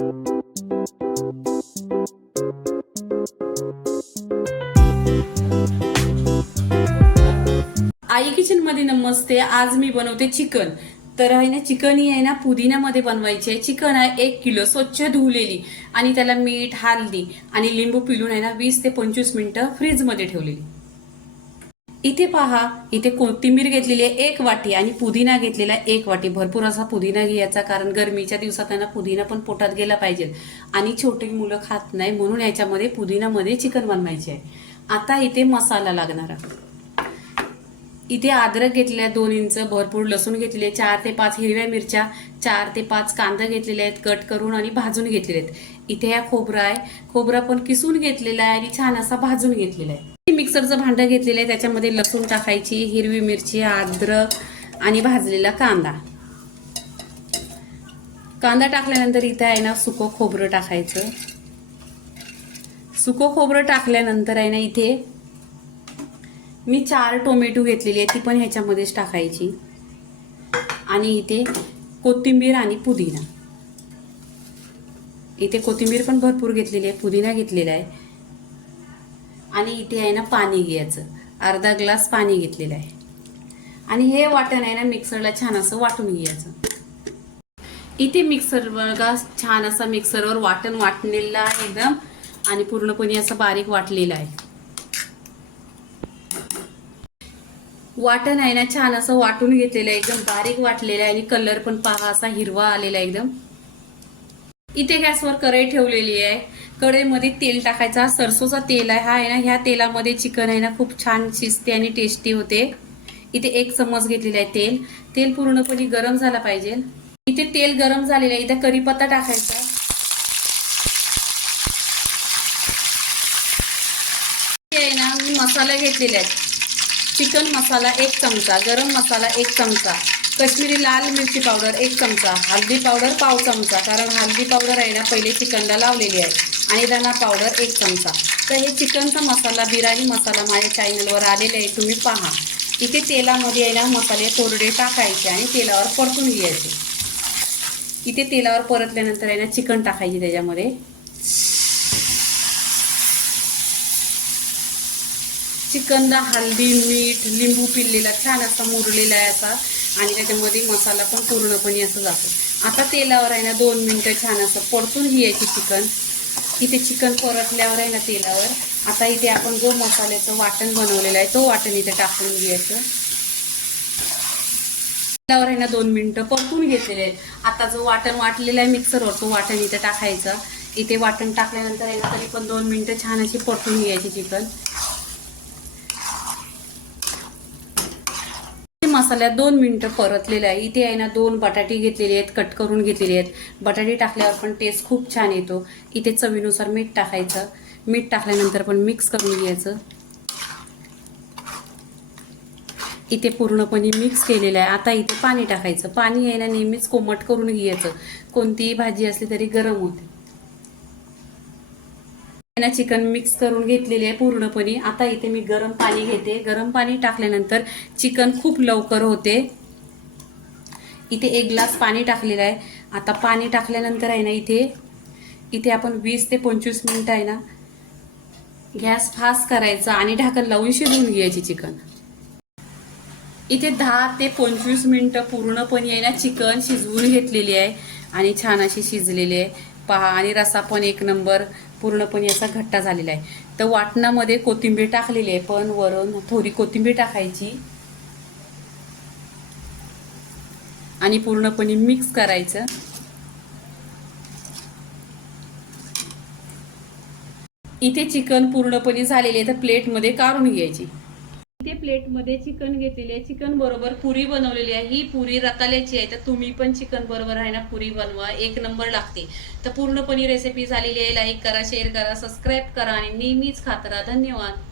आई kitchen मध्ये नमस्ते। आज मी बनवते चिकन। तर आहे ना, चिकन ही आहे ना पुदिन्यामध्ये बनवायची आहे। चिकन आहे 1 किलो स्वच्छ धुवलेली आणि त्याला मीठ, हळदी आणि लिंबू पिळून आहे ना 20 ते 25 मिनिटं फ्रीज मध्ये ठेवलेली। इथे पहा, इथे कोथिंबीर घेतलेली आहे 1 वाटी आणि पुदिना घेतलेला 1 वाटी। भरपूर असा पुदिना घ्यायचा, कारण गरमीच्या दिवसात ना पुदिना पण पोटात गेला पाहिजे आणि छोटी मुलं खात नाही, म्हणून याच्यामध्ये पुदिनामध्ये चिकन बनवायचे आहे। आता इथे मसाला लागणार आहे। इथे अद्रक घेतले 2 इंच, भरपूर लसूण घेतले, 4 ते 5 हिरव्या मिरच्या, 4 ते 5 कांदा घेतलेले आहेत कट करून आणि भाजून घेतलेले आहेत। इथे हा खोबरा आहे, खोबरा पण किसून घेतलेला आहे आणि छान असा भाजून घेतलेला आहे। मिक्सरचं भांडं घेतलेलं आहे, त्याच्यामध्ये लसूण टाकायची, हिरवी मिरची, अद्रक आणि भाजलेला कांदा। कांदा टाकल्यानंतर इथे आहे ना सुकं खोबरं टाकायचं। सुकं खोबरं टाकल्यानंतर आहे ना इथे मी 4 टोमॅटो घेतलेली आहे, ती पण ह्याच्यामध्येच टाकायची आणि इथे कोथिंबीर आणि पुदिना। इथे कोथिंबीर पण भरपूर घेतलेली आहे, पुदिना घेतलेला आहे आणि इथे आहे ना पाणी घ्यायचं, अर्धा ग्लास पाणी घेतलेलं आहे आणि हे वाटण आहे ना मिक्सरला छान असं वाटून घ्यायचं। इथे मिक्सर बघा, छान असा मिक्सरवर वाटण वाटलेलं आहे एकदम आणि पूर्णपणे असं बारीक वाटलेलं आहे। वाटण आहे ना छान असं वाटून घेतलेलं आहे, एकदम बारीक वाटलेलं आहे आणि कलर पण पहा असा हिरवा आलेला आहे एकदम। इथे गॅसवर कढई ठेवलेली आहे, कढईमध्ये तेल टाकायचा, सरसोचा तेल आहे हा आहे ना, ह्या तेलामध्ये चिकन आहे ना खूप छान शिजते आणि टेस्टी होते। इथे 1 चम्मच घेतलेला आहे तेल, तेल पूर्णपणे गरम झाला पाहिजे। इथे तेल गरम झालेलं आहे, इथे कढीपत्ता टाकायचा, आहे ना मी मसाला घेतलेला आहे, चिकन मसाला 1 चमचा, गरम मसाला 1 चमचा, कश्मीरी लाल मिरची पावडर 1 चमचा, हळदी पावडर पाव चमचा, कारण हळदी पावडर आहे ना पहिले चिकनला लावलेली आहे, आणि धना पावडर 1 चमचा। तर हे चिकनचा मसाला, बिर्याणी मसाला माझ्या चॅनलवर आलेला आहे, तुम्ही पहा। इथे तेलामध्ये आहे ना मसाले कोरडे टाकायचे आणि तेलावर परतून घ्यायचे। इथे तेलावर परतल्यानंतर आहे ना चिकन टाकायचे, त्याच्यामध्ये चिकनला हळदी, मीठ, लिंबू पिळलेला छान असा मुरलेला आहे असा, आणि त्याच्यामध्ये मसाला पण पूर्णपणे असं जातो। आता तेलावर आहे ना 2 मिनिटं छान असं परतून घ्यायची चिकन। इथे चिकन परतल्यावर आहे ना तेलावर, आता इथे आपण जो मसाल्याचं वाटण बनवलेलं आहे तो वाटण इथे टाकून घ्यायचं। तेलावर आहे ना 2 मिनिटं परतून घेतलेले आहे। आता जो वाटण वाटलेला आहे मिक्सरवर, तो वाटण इथे टाकायचं। इथे वाटण टाकल्यानंतर आहे ना तरी पण 2 मिनिटं छान अशी परतून घ्यायची चिकन। मसाल्यात 2 मिनिटं परतलेला आहे। इथे आहे ना 2 बटाटे घेतलेले आहेत, कट करून घेतलेले आहेत। बटाटे टाकल्यावर पण टेस्ट खूप छान येतो। इथे चवीनुसार मीठ टाकायचं, मीठ टाकल्यानंतर पण मिक्स करून घ्यायचं। इथे पूर्णपणे मिक्स केलेलं आहे। आता इथे पाणी टाकायचं, पाणी आहे ना नेहमीच कोमट करून घ्यायचं, कोणतीही भाजी असली तरी गरम होते। चिकन मिक्स करून घेतलेले आहे पूर्णपणे। आता इथे मी गरम पाणी घेते, गरम पाणी टाकल्यानंतर चिकन खूप लवकर होते। इथे 1 ग्लास पाणी टाकलेलं आहे। आता पाणी टाकल्यानंतर आहे ना इथे आपण 20 ते 25 मिनिटं आहे ना गॅस फास्ट करायचा आणि ढाकण लावून शिजवून घ्यायची चिकन। इथे 10 ते 25 मिनिटं पूर्णपणे आहे ना चिकन शिजवून घेतलेली आहे आणि छान अशी शिजलेली आहे पहा, आणि रसा पण 1 नंबर पूर्णपणे असा घट्टा झालेला आहे। तर वाटणामध्ये कोथिंबीर टाकलेली आहे, पण वरून थोडी कोथिंबीर टाकायची आणि पूर्णपणे मिक्स करायचं। इथे चिकन पूर्णपणे झालेले आहे, तर प्लेटमध्ये काढून घ्यायची। इथे प्लेटमध्ये चिकन घेतलेली आहे, चिकन बरोबर पुरी बनवलेली आहे। ही पुरी रताळ्याची आहे, तर तुम्ही पण चिकन बरोबर आहे ना पुरी बनवा, 1 नंबर लागते। तर पूर्णपणे रेसिपी झालेली आहे। लाईक करा, शेअर करा, सबस्क्राईब करा आणि नेहमीच खात राहा। धन्यवाद।